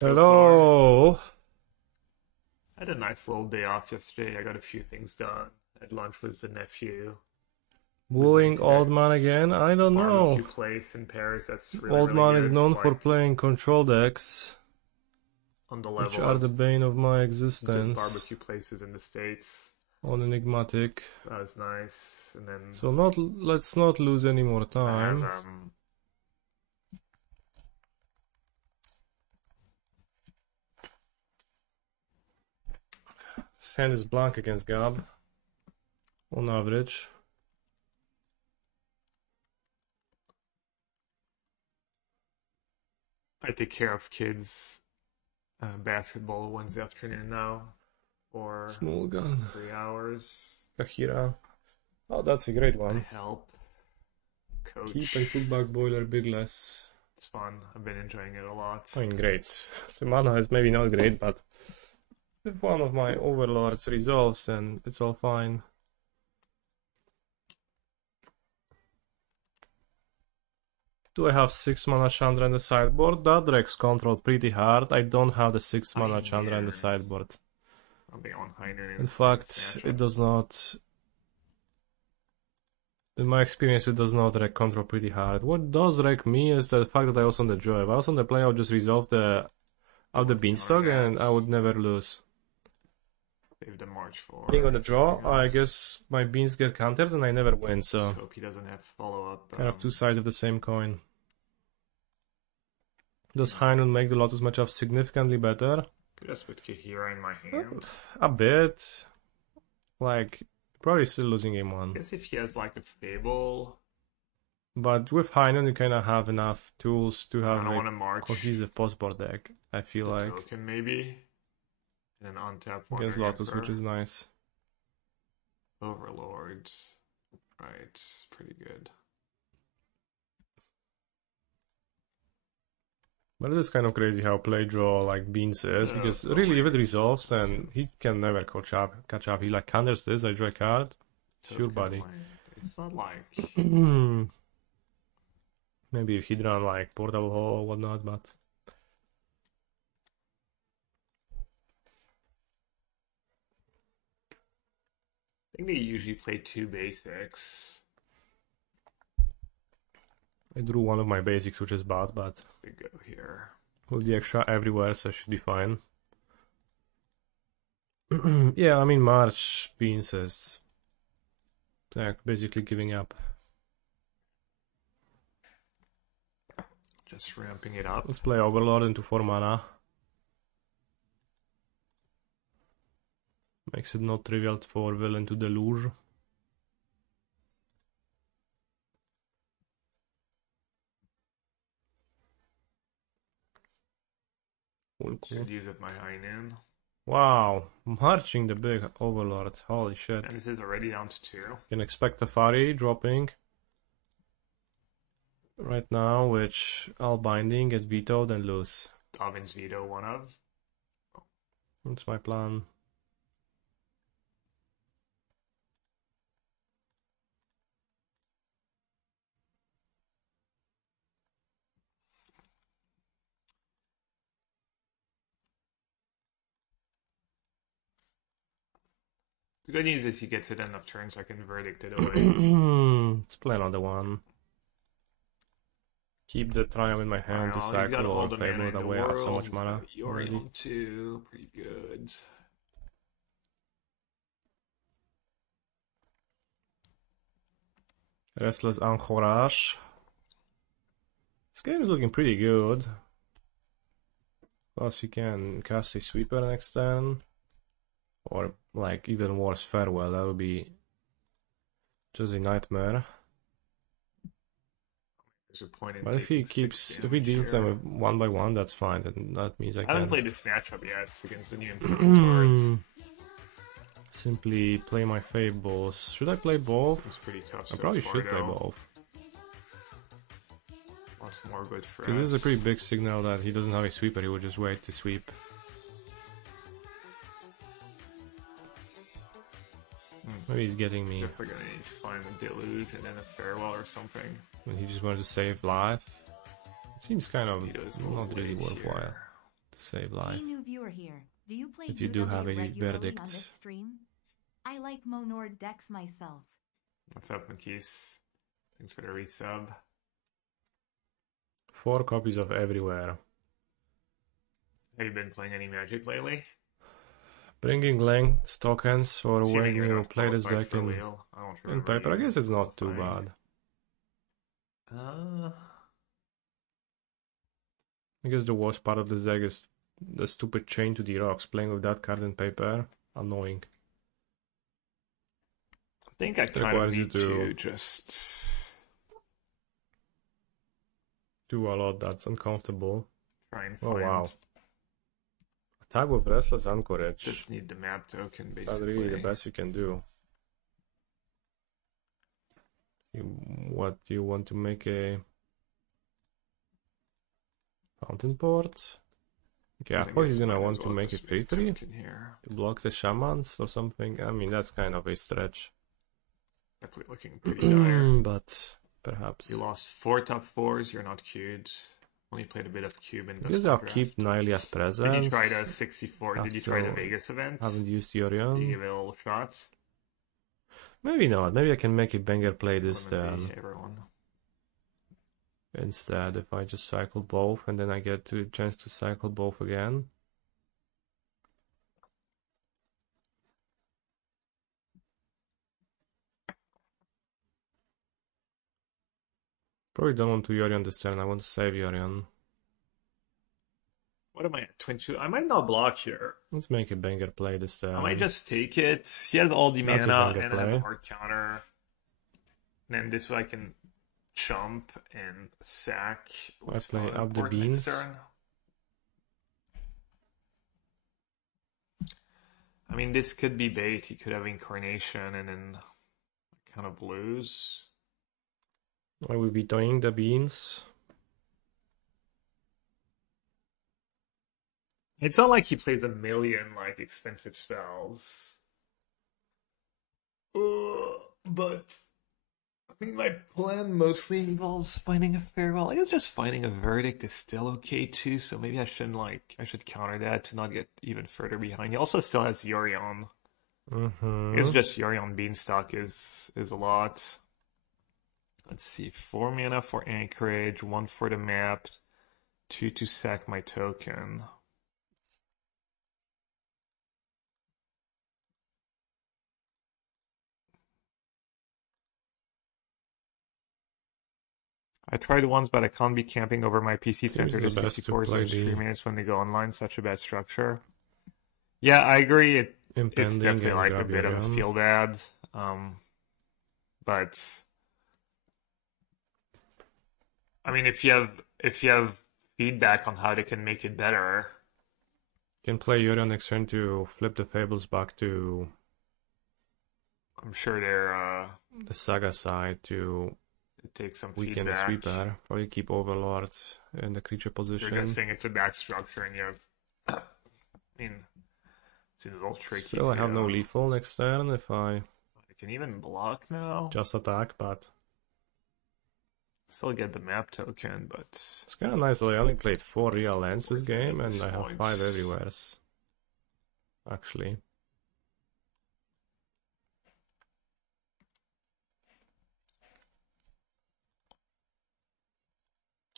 So far, Hello. I had a nice little day off yesterday. I got a few things done. I had lunch with the nephew. We went Wooing to old that man again? I don't barbecue know. place in Paris that's really, Old really man is good. It's known for like playing control decks, on the which level are the of bane of my good existence. barbecue places in the States. On enigmatic. That was nice. And then So let's not lose any more I have time. This hand is blank against Gab, on average. I take care of kids basketball Wednesday afternoon now for Small gun. 3 hours. Kahira. Oh, that's a great I one. help Keep and coach. put back boiler big less. It's fun. I've been enjoying it a lot. I mean, great. The mana is maybe not great, but if one of my overlords resolves, then it's all fine. Do I have 6 mana Chandra in the sideboard? That Rex controlled pretty hard. I don't have the 6 mana Chandra in the sideboard. I'll be on Heinen In fact, it does not. In my experience, it does not wreck control pretty hard. What does wreck me is the fact that I was on the draw. If I was on the play, I would just resolve the beanstalk and I would never lose. Save the March for Being on the draw, I guess my beans get countered and I never win, so. just hope he doesn't have follow-up. Kind of two sides of the same coin. Does Heinun make the Lotus matchup significantly better? Could just put Kahira in my hand. A bit. Like, probably still losing game 1. I guess if he has like a Fable. But with Heinun, you kind of have enough tools to have a cohesive post-board deck, I feel like. Token maybe. And an untap one. Against Lotus, which is nice. Overlord. Right, pretty good. But it is kind of crazy how play draw like Beans is, because really if it resolves, then he can never catch up. He like counters this, I draw a card. Sure, buddy. It's not like... Maybe if he'd run like Portable Hole or whatnot, but... I think they usually play 2 basics. I drew one of my basics, which is bad, but... They go here. With the extra everywhere, so I should be fine. Yeah, I mean, March Beans is... basically giving up. Just ramping it up. Let's play Overlord into 4 mana. Makes it not trivial for villain to deluge. Could use it my Heinen. Wow, marching the big Overlord, holy shit. And this is already down to 2. Can expect a Fari dropping right now, which all binding gets vetoed and lose. Dovin's veto one of. That's my plan. The good news is he gets it enough turns so I can verdict it away. Let's play another one. Keep the Triumph in my hand to cycle or Fable it away. I have so much mana. Yori on 2, pretty good. Restless Anchorage. This game is looking pretty good. Plus you can cast a Sweeper next turn. Or like even worse, Farewell. That would be just a nightmare. But if he deals them with 1 by 1, that's fine. That means I haven't played this matchup yet. It's against the new cards. Simply play my Fables. Should I play both? It's pretty tough. I probably should play both. What's more good for us? Because this is a pretty big signal that he doesn't have a sweeper. He would just wait to sweep. Maybe he's getting me. Definitely gonna need to find a deluge and then a farewell or something. And he just wanted to save life. It seems kind of not really worthwhile. to save Hey, life. new viewer here. Do you play If you do have a regularly verdict. on this stream? I like Monord decks myself. What's up, Makis? Thanks for the resub. 4 copies of Everywhere. Have you been playing any Magic lately? Bringing length tokens for when Assuming you're you not play this qualified deck for in Wheel. I don't remember paper. I you guess it's not too qualifying. bad. I guess the worst part of this deck is the stupid chain to the rocks. Playing with that card in paper, annoying. I think I kind of Requires you need to to just do a lot that's uncomfortable. try and Oh find. wow. Attack with Restless Anchorage. Just need the map token, That's basically. really the best you can do. What, you want to make a fountain port? Okay, I thought he's gonna want to make it 3-3 to block the shamans or something. I mean, that's kind of a stretch. Definitely looking pretty dire. But perhaps. You lost 4 top 4s, you're not queued. Only played a bit of cube in I guess the I'll keep Nylia's presence. Did you try the 64? Did you try the Vegas event? Haven't used Did you Yorion. give it a little shot? Maybe not. Maybe I can make a banger play this turn Everyone. instead if I just cycle both and then I get to chance to cycle both again. Probably don't want to Yorion this turn. I want to save Yorion. What am I at? Twin 2? I might not block here. Let's make a banger play this turn. I might just take it. He has all the That's a mana banger and play. I have a hard counter. And then this way I can jump and sack. I play up the Board next beans. turn. I mean, this could be bait. He could have Incarnation and then kind of lose. I will be toying the beans. It's not like he plays a million like expensive spells. But I mean, my plan mostly involves finding a farewell. I guess just finding a verdict is still okay too. So maybe I should counter that to not get even further behind. He also still has Yorion. It's just Yorion Beanstalk is a lot. Let's see, 4 mana for Anchorage, 1 for the map, 2 to sack my token. I tried once, but I can't be camping over my PC to enter the 64s. There's 3 minutes when they go online. Such a bad structure. Yeah, I agree. It's definitely like a bit of a field ad. But I mean, if you have feedback on how they can make it better, you can play Yorion next turn to flip the Fables back to. I'm sure they're the Saga side to take some weaken feedback. the sweeper. Probably keep Overlord in the creature position. You're just saying it's a bad structure, and you have. I mean, it's a little tricky. Still, I have no lethal next turn if I can even block now. Just attack, but still get the map token, but it's kind of nice that I only played 4 real lands this game, and I have 5 everywheres. Actually.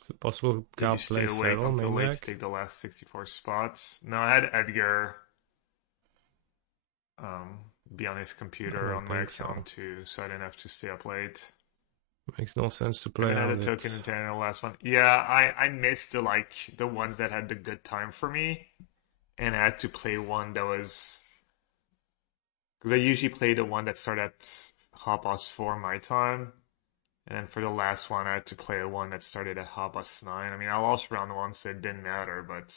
Is it possible to play several main deck? Take the last 64 spots. No, I had Edgar be on his computer on my account too, so I didn't have to stay up late. Makes no sense to play. I had a token in the last one. Yeah, I missed the ones that had the good time for me, and I had to play one that was because I usually play the one that started at 4 my time. And then for the last one, I had to play a one that started at 9. I mean, I lost round 1, so it didn't matter, but...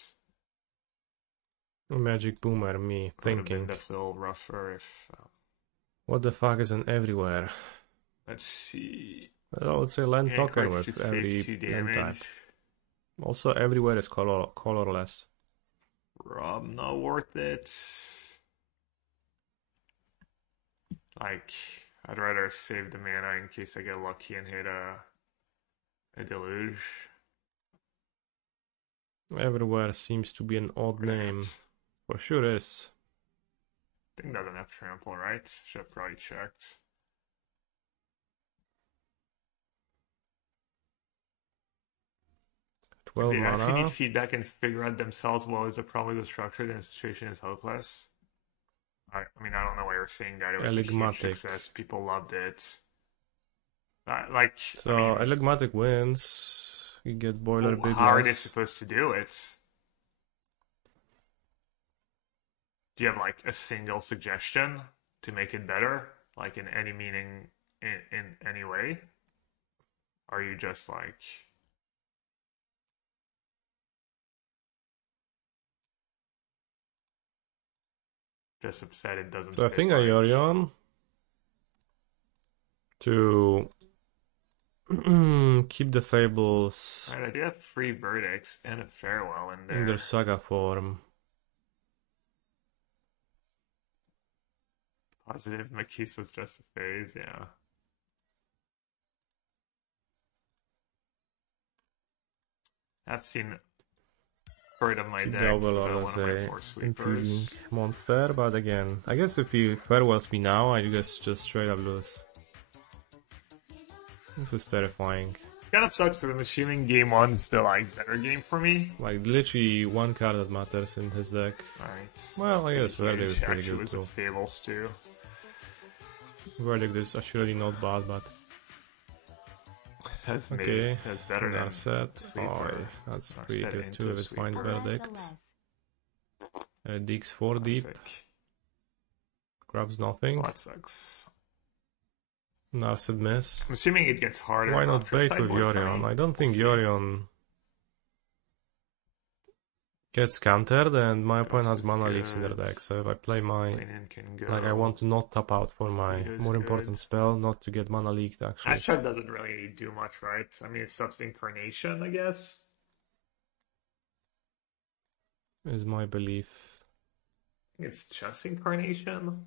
Magic Boomer, me, thinking. That's a little rougher if... What the fuck is an everywhere? Let's see... Well, it's a land token with every land type. Also, everywhere is colorless. Rob, not worth it. Like... I'd rather save the mana in case I get lucky and hit a deluge. Everywhere seems to be an odd name. For sure is. I think doesn't have trample, right? Should have probably checked. If 12 they actually need mana. feedback and figure out themselves what is the problem with the structure, then the situation is hopeless. I mean, I don't know why you're saying that. It was a huge Enigmatic. success. People loved it. Like, So I mean, Enigmatic wins. You get Boiler Big how are they Loss. supposed to do it? Do you have like a single suggestion to make it better? Like in any meaning, in any way? Or are you just like... just upset it doesn't So I fit, think like... Iorion to keep the Fables Alright, I do have 3 verdicts and a farewell in there. in their Saga form. Positive, Makis was just a phase, yeah. I've seen part of my Keep deck the for Overlord one as of my a 4 sweepers. intriguing monster, but again, I guess if he farewells me now, I guess just straight up lose. This is terrifying. Kind of sucks that I'm assuming game 1's the like better game for me. Like literally one card that matters in his deck. Alright. Well, I guess Verdict is pretty Actually good was too. a Fables too. Verdict is actually not bad, but Has made okay. has better than Narset. Sweeper. Oh, that's Narset pretty good into too if it finds Sweeper. Verdict. Digs 4 deep, Classic. grabs nothing. Well, that sucks. Narset miss. I'm assuming it gets harder. Why not after bait with sideboard for Yorion? me. I don't think We'll see. Yorion gets countered, and my opponent has Ghost is mana leaks in their good. deck. So if I play my Linen can go. like, I want to not tap out for my It is more important good. spell, not to get mana leaked. Actually, That shot doesn't really do much, right? I mean, it stops incarnation, I guess. is my belief. I think it's just incarnation.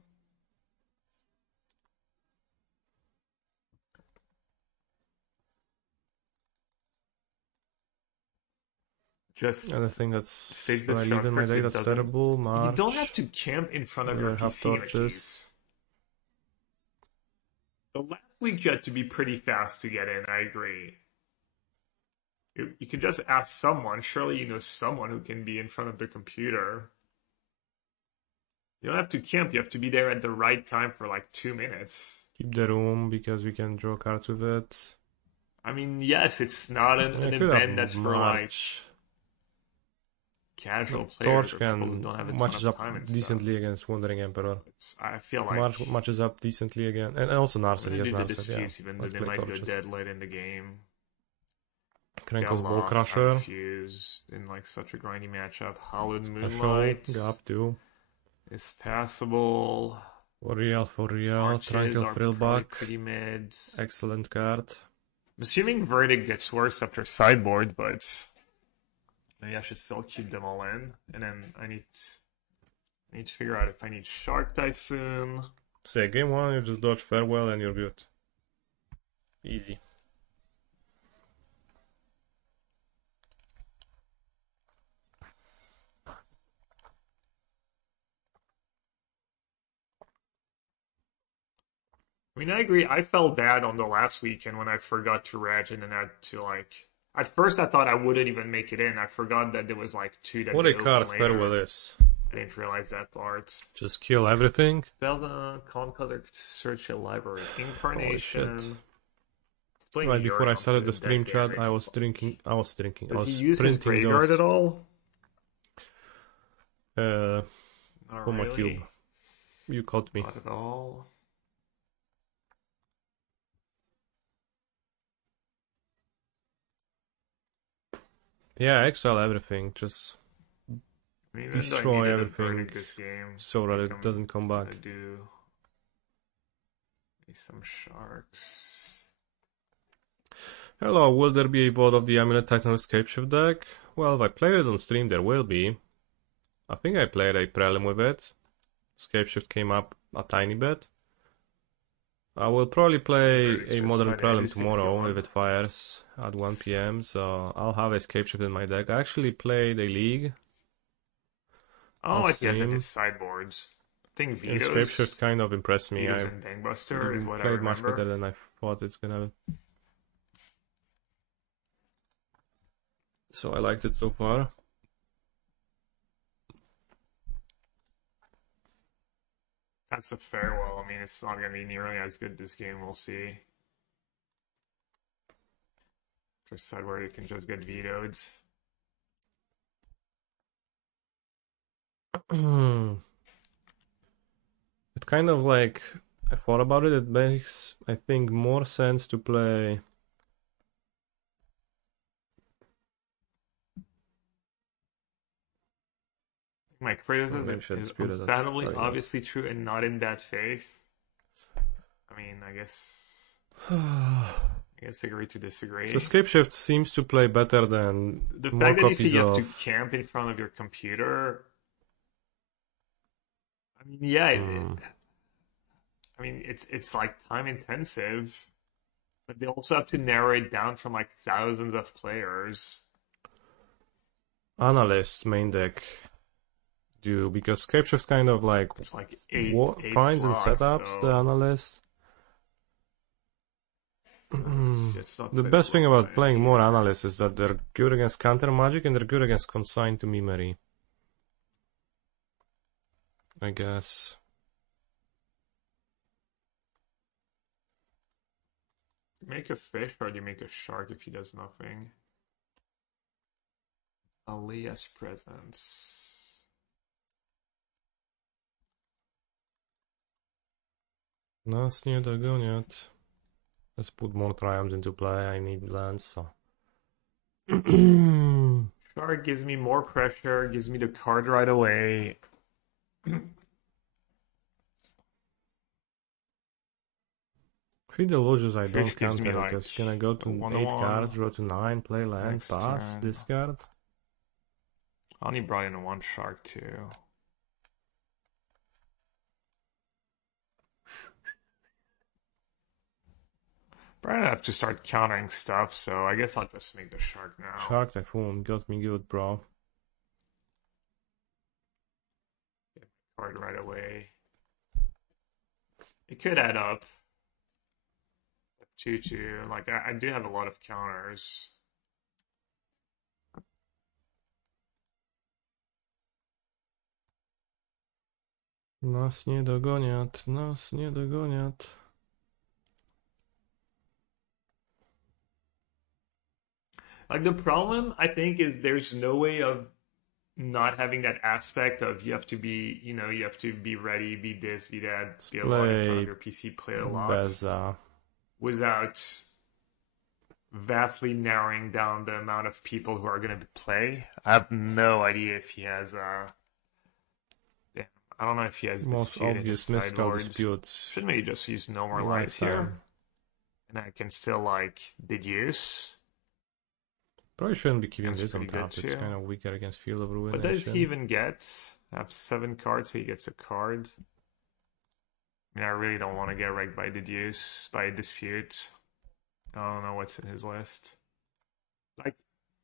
Just And I think that's Take the when I leave in my structures, deck. it That's doesn't- terrible. March. you don't have to camp in front of your Never have PC, torches. Makis. The last week you had to be pretty fast to get in, I agree. You could just ask someone. Surely you know someone who can be in front of the computer. You don't have to camp. You have to be there at the right time for like 2 minutes. Keep the room because we can draw cards with it. I mean, yes, it's not an I could have event that's for like March. casual players Torch or people who can don't have a ton matches of up time and stuff. decently against Wandering Emperor. I feel like March matches up decently again, and also I'm Narset. gonna Yes, do the Narset. Yeah. disputes even though Let's they play might torches. go dead late in the game. Krenko's Got Ball lost, Crusher. Confused in like such a grindy matchup. Hallowed Special. Moonlight Gap 2. is passable. For real. Arches Tranquil are Frillback. probably pretty mid. Excellent card. I'm assuming Verdict gets worse after sideboard, but maybe I should still keep them all in. And then I need to figure out if I need Shark Typhoon. Say, game 1, you just dodge Farewell and you're good. Easy. I mean, I agree. I felt bad on the last weekend when I forgot to reg and then had to like. At first, I thought I wouldn't even make it in. I forgot that there was like 2 that What would a open card later. Farewell is. I didn't realize that part. Just kill everything. Spell the calm color, search a library. Incarnation. shit. Playing Right before I Yorion, started so the dead stream chat, damage I is was like- drinking. I was Does he use his printing graveyard those. at all? Uh, Not for my really. cube. You caught me. Not at all. Yeah, exile everything. Just I mean, Destroy I needed a everything verdict this game. so that I think it doesn't come back. gonna do some sharks. Hello, will there be a vote of the Amulet Titan Escape Shift deck? Well, if I played it on stream, there will be. I think I played a Prelim with it. Escape Shift came up a tiny bit. I will probably play Verdict's a just modern fine. Prelim These things tomorrow go if on. it fires at 1 p.m. So I'll have Escape Shift in my deck. I actually played a league I don't know of what he has in his Steam. sideboards. I think And Escape Shift kind of impressed me. Vetoes I and Bangbuster is what I played much better remember. than I thought it's gonna. So I liked it so far. That's a farewell. I mean, it's not going to be nearly as good this game. We'll see. First side where you can just get vetoed. It kind of like, I thought about it, it makes, I think, more sense to play. My Maybe criticism should is dispute it. unfathomably Probably not. obviously true and not in bad faith. I mean, I guess agree to disagree. So Escape Shift seems to play better than The more fact that you see copies you have of. to camp in front of your computer. I mean, yeah. I mean, it's like time intensive, but they also have to narrow it down from like thousands of players. Analyst main deck do, because Escape Shift kind of like There's like eight finds and slots, setups so the analyst. it's not The played best thing well about by playing any more either. analysts is that they're good against counter magic and they're good against consigned to memory. I guess. You make a fish or do you make a shark if he does nothing? Alias presence. Nas nie dogoniat. Let's put more triumphs into play. I need lands, so. Shark gives me more pressure, gives me the card right away. Feed the lodges I Fish don't gives me counter like because can I go a to 1/1 8 cards, draw to 9, play land, next pass, turn. discard? I only brought in one shark too. But I have to start countering stuff, so I guess I'll just make the shark now. Shark Typhoon got me good, bro. Get my card right away. It could add up. 2/2. Like I do have a lot of counters. Nas nie dogoniat, nas nie dogoniat. Like the problem, I think, is there's no way of not having that aspect of you have to be, you have to be ready, be this, be that, be a lot in front of your PC, play a lot, Beza. without vastly narrowing down the amount of people who are going to play. I have no idea if he has I don't know if he has Most dispute in his obvious mystical sideboards. dispute. Should maybe just use no more lights here, and I can still like deduce. Probably shouldn't be keeping That's this on pretty good top. It's too. kind of weaker against Field of What Ruination. does he even get? I have 7 cards, so he gets a card. I mean, I really don't want to get wrecked by deduce, by dispute. I don't know what's in his list. Like,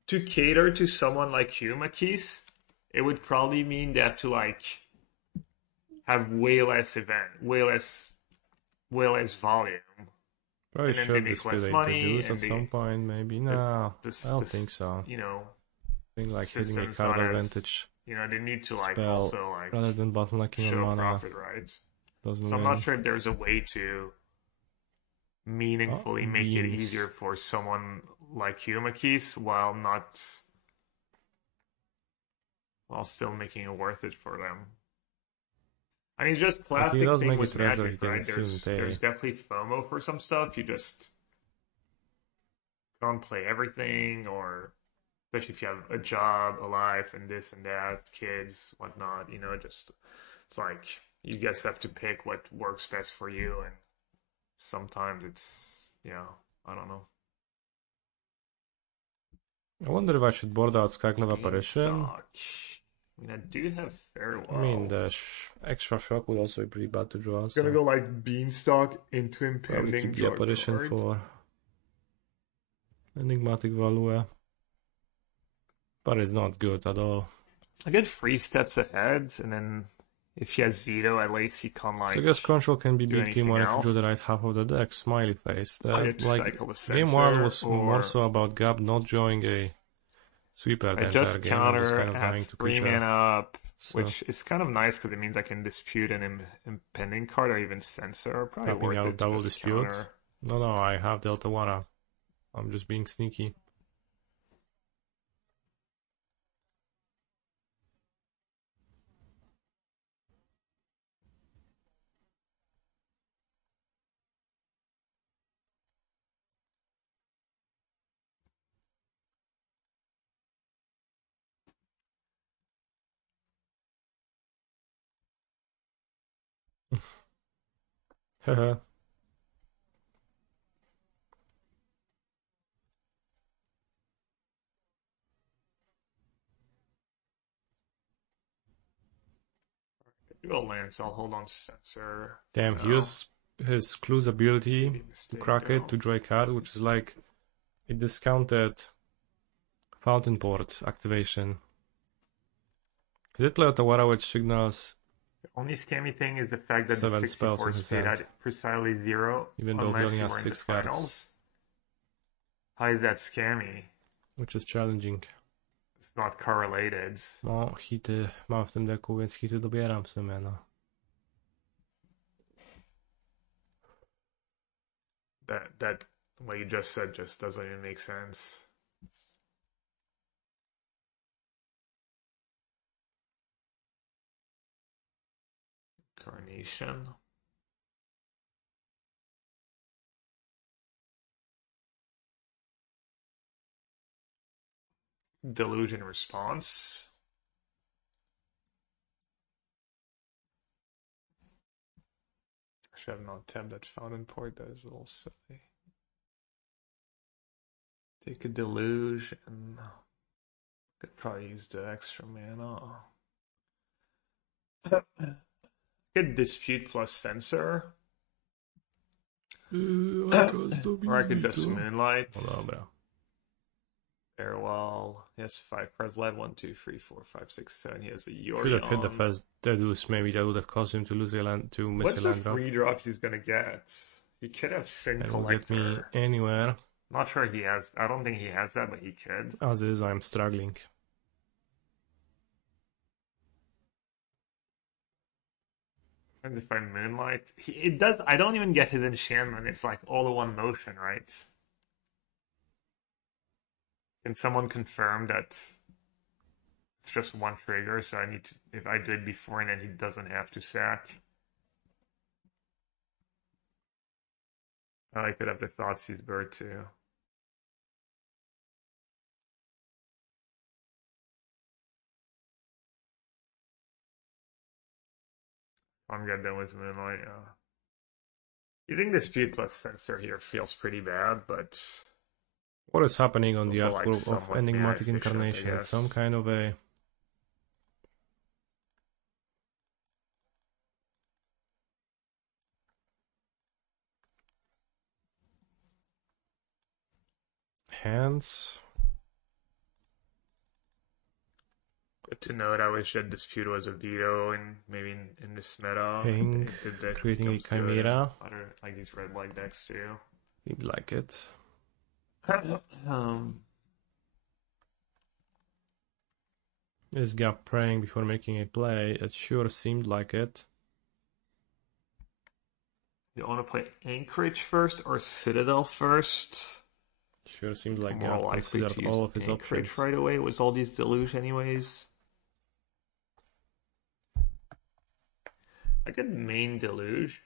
to cater to someone like Humakis, it would probably mean they have to like have way less volume. Probably and then should they make dispute less the money, introduce and at they- some point, maybe. No, I don't think so. You know, I think like hitting a system's card not as- advantage they need to like spell also like rather than bottlenecking on show mana profit, right? doesn't So I'm win. not sure if there's a way to meaningfully make it beans. easier for someone like Humakis while still making it worth it for them. I mean, it's just If classic he does thing make with it treasure, Magic, he right? can soon pay. There's definitely FOMO for some stuff. You just don't play everything, or especially if you have a job, a life, and this and that, kids, whatnot. Just it's like you guys have to pick what works best for you, and sometimes it's I don't know. I wonder if I should board out Skyclave Apparition. Beanstalk. I mean, I do have farewell. I mean, the extra shock would also be pretty bad to draw. Gonna So go like Beanstalk into probably impending keep the draw apparition card. for enigmatic value. But it's not good at all. I get 3 steps ahead, and then if he has veto, at least he can like. So I guess control can be do big game anything one if you draw the else. right half of the deck. Smiley face. I get to Like cycle the game sensor, one was or more so about Gab not drawing a sweeper the I entire just game. I'm just counter kind of dying at to 3 creature. mana up, So which is kind of nice because it means I can dispute an impending card or even censor. Probably tapping worth out it to double just dispute. counter. No, I have Delta One. I'm just being sneaky. Haha. Dual lands, I'll hold on to censor. Damn, he used his Clue's ability Maybe to mistake, crack it to draw a card, which is like a discounted Fountain Port activation. He did play Otawara, which signals The only scammy thing is the fact that 7 the spells 64 in his stayed hand. at precisely 0 Even though he unless only you has were in the 6 cards. finals. How is that scammy? which is challenging. It's not correlated. No, hity mám v tom deku, więc hity dobieram w sumie, no. That what you just said just doesn't even make sense. Carnation. Delusion response. Actually, I have not tabbed that fountain port. That is a little silly. Take a deluge and could probably use the extra mana. Could dispute plus censor. Or I could just moonlight. No dobra. Farewell. He has 5 cards left. 1, 2, 3, 4, 5, 6, 7. He has a Yorion. Should have hit the first deduce, maybe that would have caused him to lose a land, to miss What's a the land drop. free drop he's gonna get? He could have Sin That will get me Collector. anywhere. Not sure he has. I don't think he has that, but he could. As is, I'm struggling. And if I moonlight, it does. I don't even get his enchantment. It's like all in one motion, right? Can someone confirm that it's just one trigger? So I need to. If I do it before, and then he doesn't have to sack. I could have the Thoughtseize Bird too. I'm good then with Moonlight, yeah. Using the Speed plus Sensor here feels pretty bad, but What is happening on the also, art like, group of somewhat Enigmatic inefficient, I Incarnation? It's guess. some kind of a... Hands? good to note. I wish that Dispute was a veto and maybe in this meta. King, the deck creating a becomes good. Chimera. Other, like these red white decks too. Seems like it. Is Gap praying before making a play? It sure seemed like it. You want to play Anchorage first or Citadel first? Sure seemed like More Gap likely considered to all use of his Anchorage options. right away with all these deluge anyways. I could main deluge.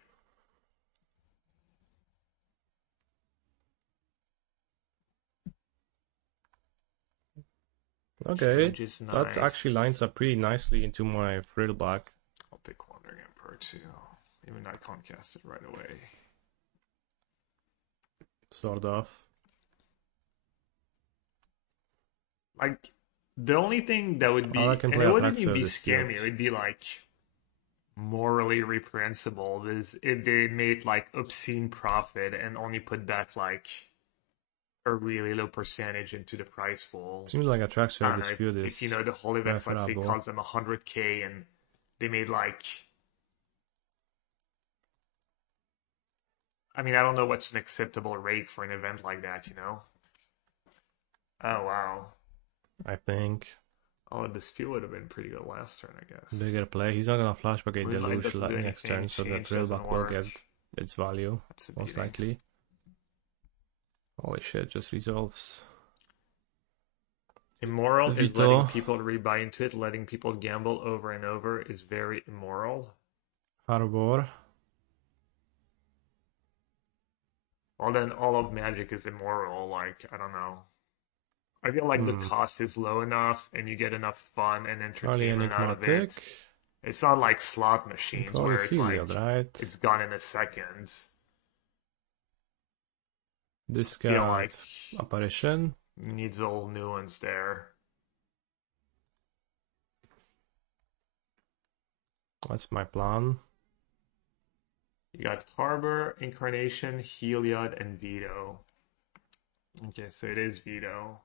Okay, Which is that nice. actually lines up pretty nicely into my frill back. I'll pick Wandering Emperor too. Even though I can't cast it right away. Sort of. Like, The only thing that would Or I be, can and play it Attack wouldn't even be Surface scammy, Dispute. it would be like morally reprehensible is if they made like obscene profit and only put back like a really low percentage into the prize pool. Seems like Attack I Surface don't know Dispute if you is know the whole events, let's say, preferable. cost them 100K and they made like, I mean, I don't know what's an acceptable rate for an event like that, you know? Oh wow. I think. Oh, this field would have been pretty good last turn, I guess. Bigger play. He's not gonna flashback a Moonlight Deluge doesn't do next anything, turn, so the change Trailback doesn't will work. get its value, That's a most beating. likely. Holy shit, just resolves. Immoral is Vito. letting people rebuy into it, letting people gamble over and over is very immoral. Harbor. Well, then all of Magic is immoral, like, I don't know. I feel like the cost is low enough and you get enough fun and Probably entertainment out of enigmatic. it. It's not like slot machines Probably where it's Heliod, like, right? it's gone in a second. Discard like Apparition. needs a little nuance there. That's my plan. You got Harbor, Incarnation, Heliod, and Veto. Okay, so it is Veto.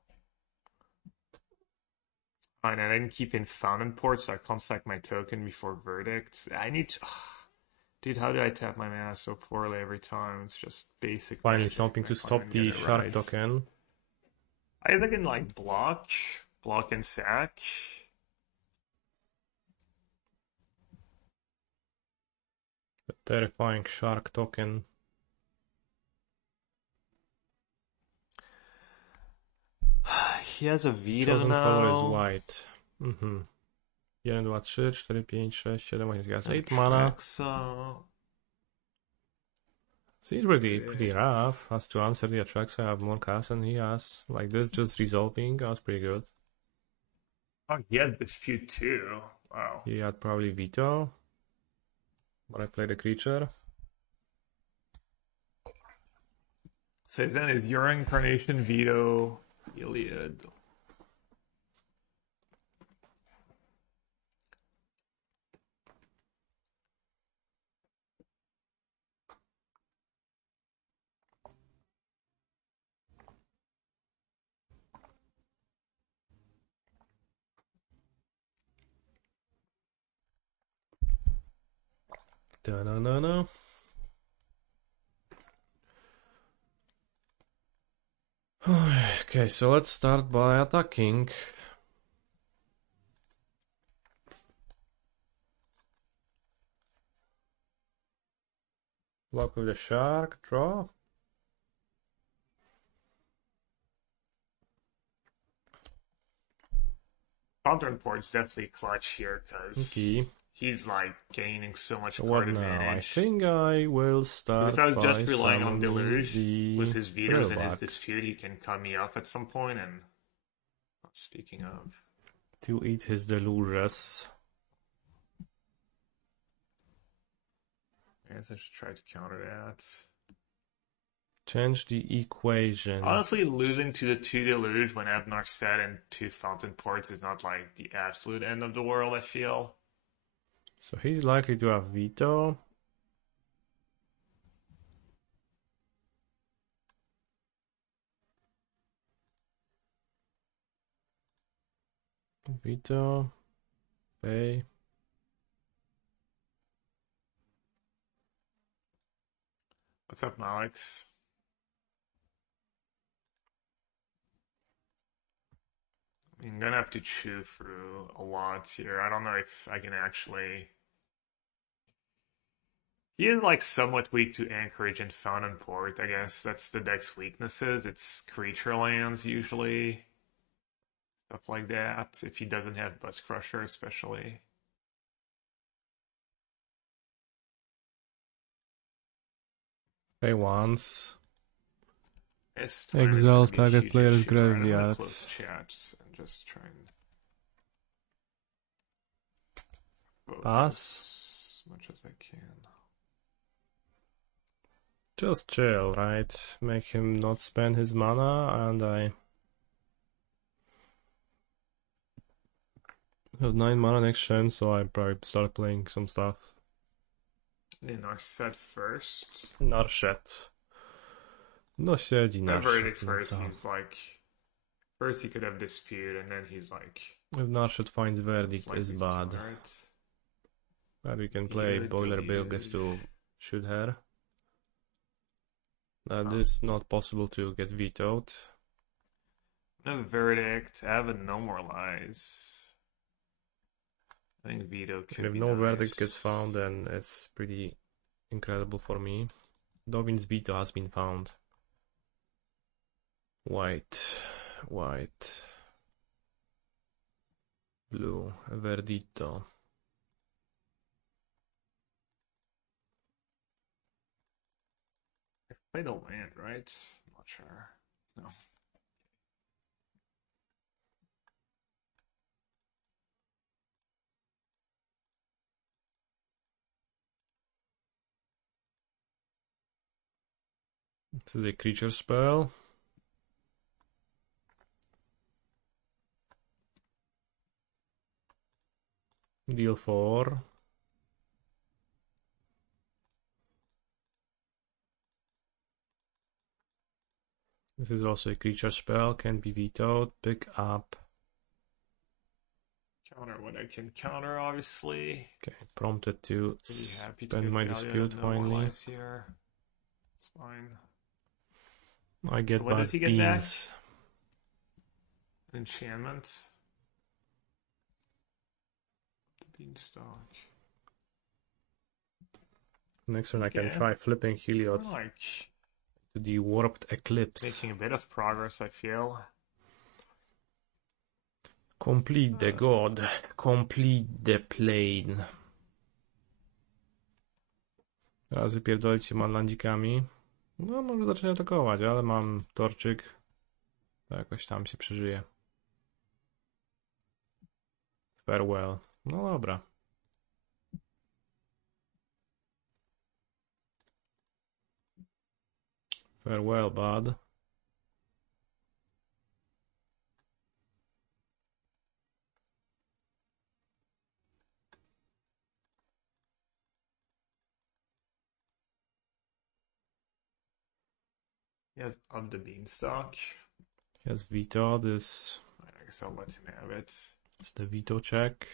Fine, I didn't keep in Fountain Port, so I can't sack my token before Verdict. I need to... Dude, how do I tap my mana so poorly every time? It's just basic Finally magic. something to stop the Shark token. I guess I can, like, block and sack. The terrifying Shark token. He has a Veto Chosen now. color is white. 1, 2, 3, 4, 5, 6, 7, 8, he has 8 mana. Seems pretty rough. Has to answer the attacks. I have more casts than he has. Like this, just resolving. That's pretty good. Oh, he has Dispute too. Wow. He had probably Veto. But I played a creature. So then is your Incarnation, Veto, Iliad. Da-na-na-na. Okay, so let's start by attacking. Block with the Shark, draw. Fountain Port's definitely clutch here because he's like gaining so much card advantage. I think I will start if I was by just relying on Deluge with his vetoes and his Trailback. dispute, he can cut me off at some point. And speaking of, To eat his deluges. I guess I should try to counter that. Change the equation. Honestly, losing to the 2 Deluge when Abnar set and 2 Fountain Ports is not like the absolute end of the world, I feel. So he's likely to have Veto. Veto. Pay. What's up, Alex? I'm gonna have to chew through a lot here. I don't know if I can actually... He is like somewhat weak to Anchorage and Fountain Port, I guess. That's the deck's weaknesses. It's creature lands usually. Stuff like that. If he doesn't have Bus Crusher especially. Pay once. Exile target player's graveyard. graveyard. Close chats and just try and Pass. as much as I can. Just chill, right? Make him not spend his mana, and I I have 9 mana next turn, so I probably start playing some stuff. In our set first. Narset. No siedzi My Narset. verdict No first, co. he's like... First he could have dispute, and then he's like... If Narset finds verdict, likely is to bad. counter it. But we can play Huge, Boiler Bilges huge. to shoot her. That is not possible to get vetoed. No verdict. I have a no more lies. I think veto could If be no nice. verdict gets found, then it's pretty incredible for me. Dovin's veto has been found. White, white, blue, verdito. I played a land, right? I'm not sure. No. This is a creature spell. Deal 4. This is also a creature spell, can be vetoed. Pick up. Counter what I can counter, obviously. Okay, prompted to Pretty happy to spend get my value. dispute No more finally. lies here. It's fine. I get So what bad does he get back? beans. Enchantment. Beanstalk. Next turn I can Okay. try flipping Heliod We're like to the Warped Eclipse. making a bit of progress, I feel. Complete the god, complete the plane. Teraz wypierdolić się manlandzikami. No może zacznie atakować, ale mam torczyk. To jakoś tam się przeżyje. Farewell. No dobra. Farewell, bud. Yes, of the beanstalk. Yes, veto. This I guess I'll let him have it. is the veto check.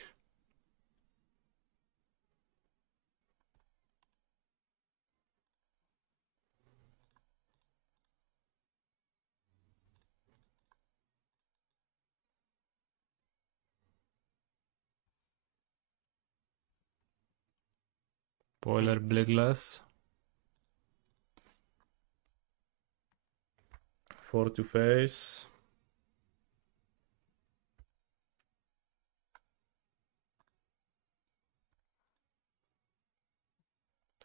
Boiler Bligless. 4 to face.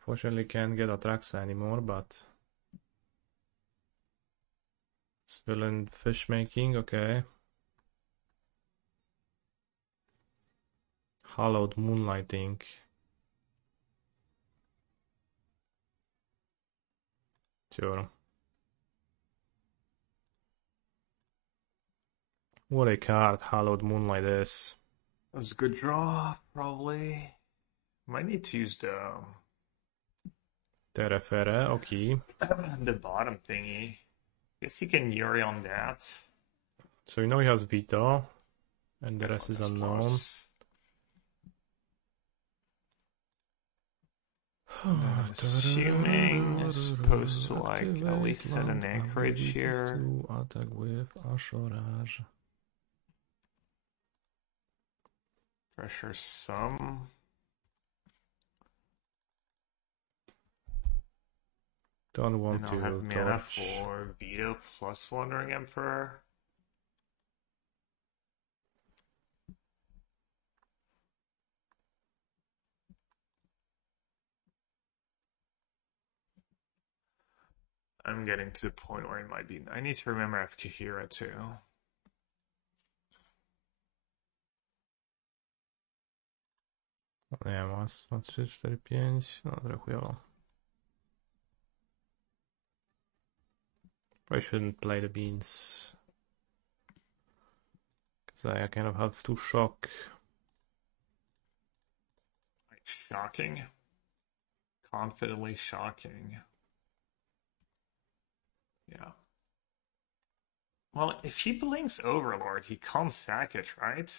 Fortunately can't get Atraxa anymore, but still in fish making, okay. Hallowed Moonlighting. Sure. What a card Hallowed Moonlight is. That was a good draw, probably. Might need to use Terefere, okay. the bottom thingy. Guess you can Yuri on that. So you know he has veto, and the Guess rest one is has unknown. plus. I'm assuming it's supposed to like at least set an anchorage here. Attack with Ashorage. Pressure some. Don't want And to I'll have mana torch. for Veto plus Wandering Emperor. I'm getting to the point where it might be. I need to remember I have Kahira too. Nie wiem, raz, 2, 3, 4, 5. No, trochę chujowo. Probably shouldn't play the beans. Because I kind of have to shock. Shocking. Confidently shocking. Yeah. Well, if he blinks Overlord, he can't sack it, right?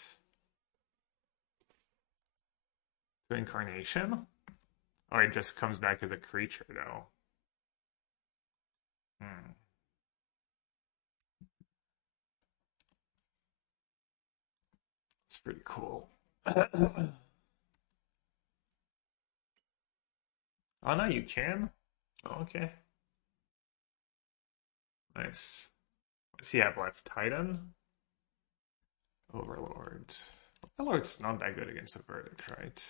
To Incarnation? Oh, it just comes back as a creature, though. It's pretty cool. Oh, no, you can? Oh, okay. Nice. Does he have left? Titan? Overlord. Overlord's not that good against a verdict, right?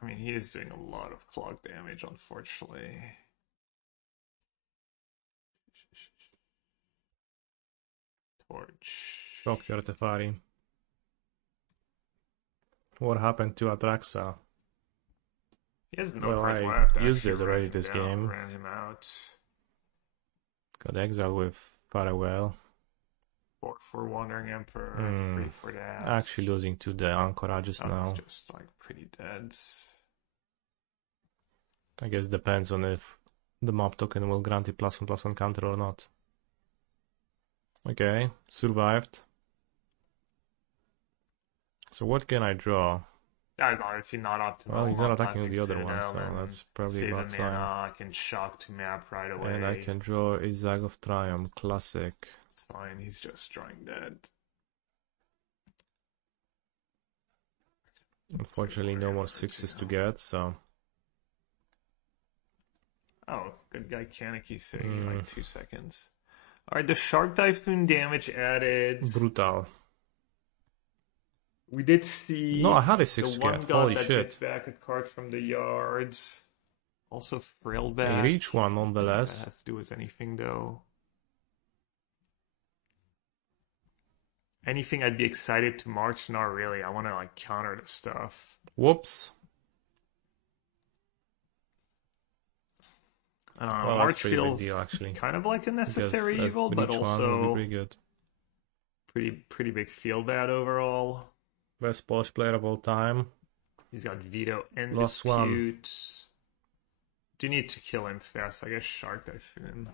I mean, he is doing a lot of clock damage, unfortunately. Torch. Rock your Tefari. What happened to Atraxa? He has no Well, cards I left. used Actually it already ran him this down, game. Ran him out. Got exiled with Farewell. 4 for Wandering Emperor. 3 for that. Actually losing to the Anchorages now. That's just like pretty dead. I guess depends on if the mob token will grant it +1/+1 counter or not. Okay, survived. So what can I draw? That is obviously not optimal. Well, he's not I'm attacking the other tapping one, so Citadel and that's probably save a about mana. time. I can shock to map right away. And I can draw a Zag of Triumph, classic. It's fine, he's just drawing dead. Unfortunately, no more 6s to get, so... Oh, good guy Kaneki saving in like 2 seconds. Alright, the Shark Typhoon damage added. Brutal. We did see No, I had a 6 the one get, god holy that shit. gets back a card from the yards. Also frail A back. reach one nonetheless. That has to do with anything though. Anything I'd be excited to march? Not really. I want to like counter the stuff. Whoops. I don't know. Well, March that's a pretty big feels deal, actually. kind of like a necessary Because evil, but reach one will be also pretty good. pretty big field bad overall. Best Polish player of all time. He's got veto and Last one. dispute. Do you need to kill him fast? I guess Shark Typhoon.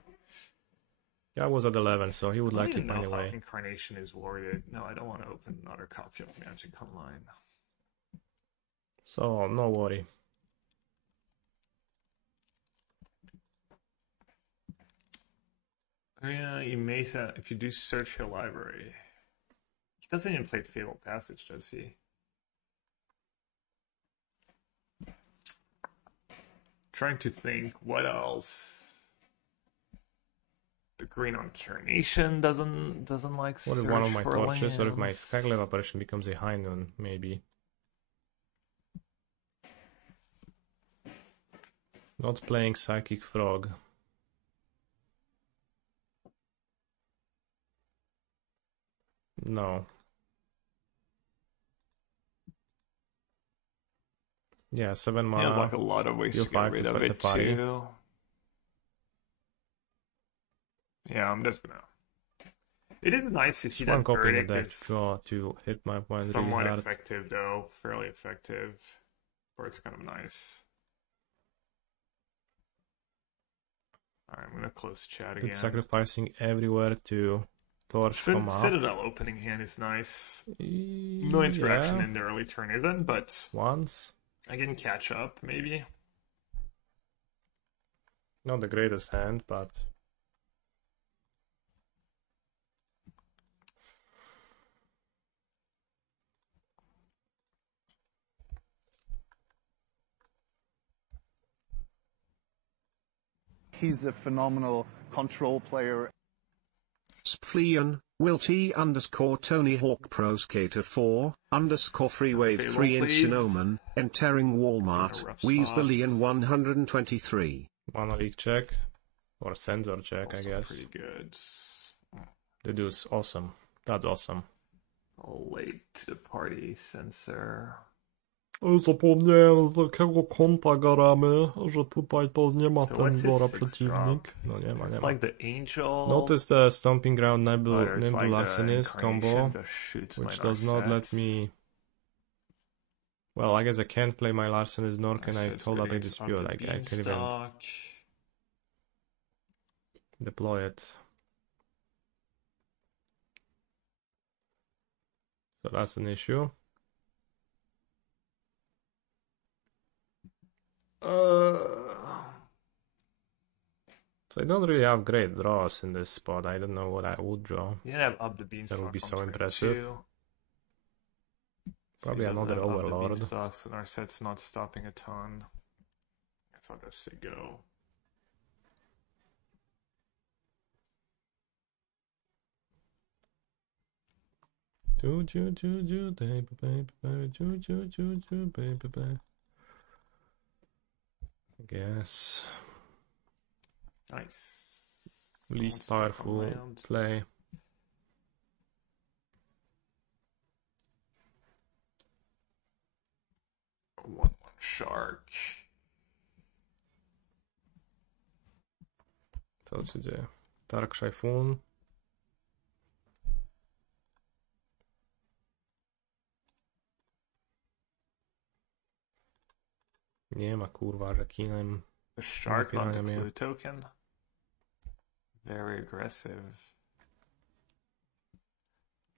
Yeah, I was at 11, so he would I don't likely even find know a how way. Incarnation is worded. No, I don't want to open another copy of Magic Online. So, no worry. Yeah, you may say if you do search your library. He doesn't even play Fatal Passage, does he? Trying to think what else. The green on Carnation doesn't like What search if one of my for torches, or if my lands. Skaglev apparition becomes a high noon, maybe. Not playing Psychic Frog. No. Yeah, 7 He mana. has like a lot of ways Deal to get 5 rid to of it Tefari. too. Yeah, I'm just gonna. It is nice to see One that copy in the verdict deck is draw to hit my point really somewhat hard. effective though, fairly effective. Or it's kind of nice. Alright, I'm gonna close chat again. Did sacrificing everywhere to torch come up. Citadel opening hand is nice. No interaction Yeah, in the early turn isn't, but once. I can catch up maybe. Not the greatest hand, but He's a phenomenal control player. Splian, will T_Tony Hawk Pro Skater 4 _Freewave Fable, 3 in please. Sinnoman, entering Walmart, rough Weeze the spots. Leon 123. mana leak check. Or sensor check, I Also guess. pretty good. The dude's awesome. That's awesome. Late to the party sensor. Zapomniałem, z jakiego konta gramy, że tutaj to nie ma So ten what's Zora his six przeciwnik. drop? No nie ma, nie It's ma. like the Angel. Notice the Stomping Ground but it's Nimble like the Larcenist combo, Incarnation just shoots my which does not let Narsets. me... Well, I guess I can't play my Larcenist, nor can I Narsets hold up a Radiance of dispute. the I can't even Beanstalk. deploy it. So that's an issue. So I don't really have great draws in this spot. I don't know what I would draw. You didn't have Up the Beanstalk. That would be on so turn impressive. two. Probably So he doesn't another have Up the Overlord. Beanstalk, so Narset's not stopping a ton. Guess I'll just say go. Baby. I guess. Nice. Least Someone stuck on powerful land. play. One shark. Co się dzieje? Dark Typhoon. Nie ma kurwa rekinem. A shark on the Pirania clue mnie. token. Very aggressive.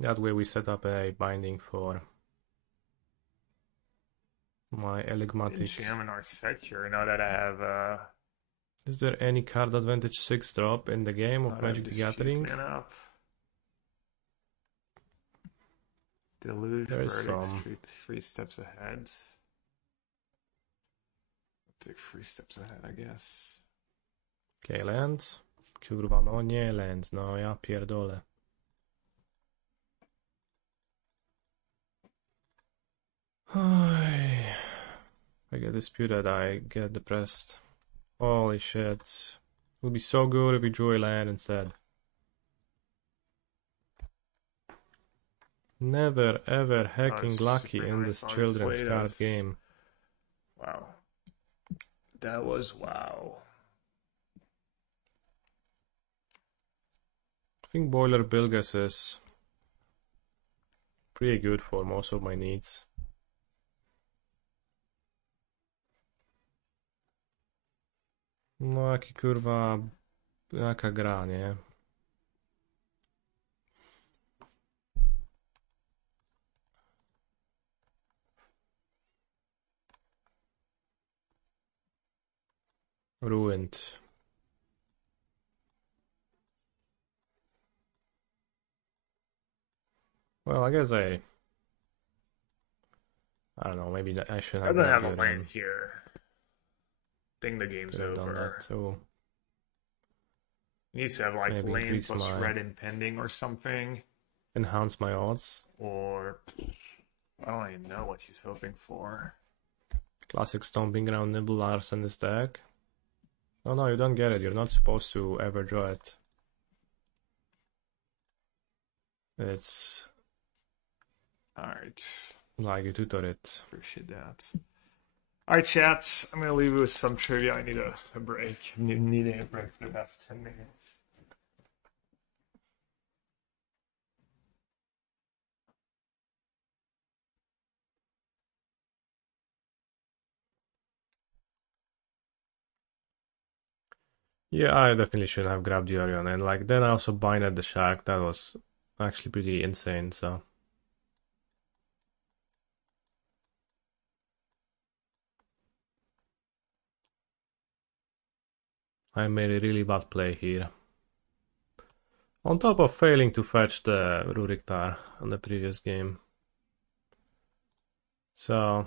That way we set up a binding for my enigmatic. Jam in our set here now that I have Is there any card advantage 6 drop in the game of Magic the Dispute Gathering? Man up. Deluge, There is Verdict, some. three steps ahead. Take 3 steps ahead, I guess. Okay, land. Kurwa, no nie land, no ja pierdolę. I get disputed, I get depressed. Holy shit. It would be so good if we drew a land instead. Never ever hacking lucky super in nice, this children's honestly. card was- game. Wow. That was wow. I think Boiler Bilges is pretty good for most of my needs. No jaki kurwa, jaka gra, nie? Ruined. Well, I guess I don't know, maybe I should have Doesn't have a grabbed land here. Think the game's Could have done over. that too. Needs to have like Maybe land increase plus my- red impending or something. Enhance my odds. Or I don't even know what he's hoping for. Classic Stomping Ground Nibble Lars in this deck. Oh no, you don't get it. You're not supposed to ever draw it. It's Alright. like you tutor it. Appreciate that. Alright, chat. I'm gonna leave you with some trivia. I need a break. Need a break for the past 10 minutes. Yeah, I definitely should have grabbed the Orion, and like then I also binded the Shark. That was actually pretty insane. So I made a really bad play here. On top of failing to fetch the Ruriktar on the previous game. So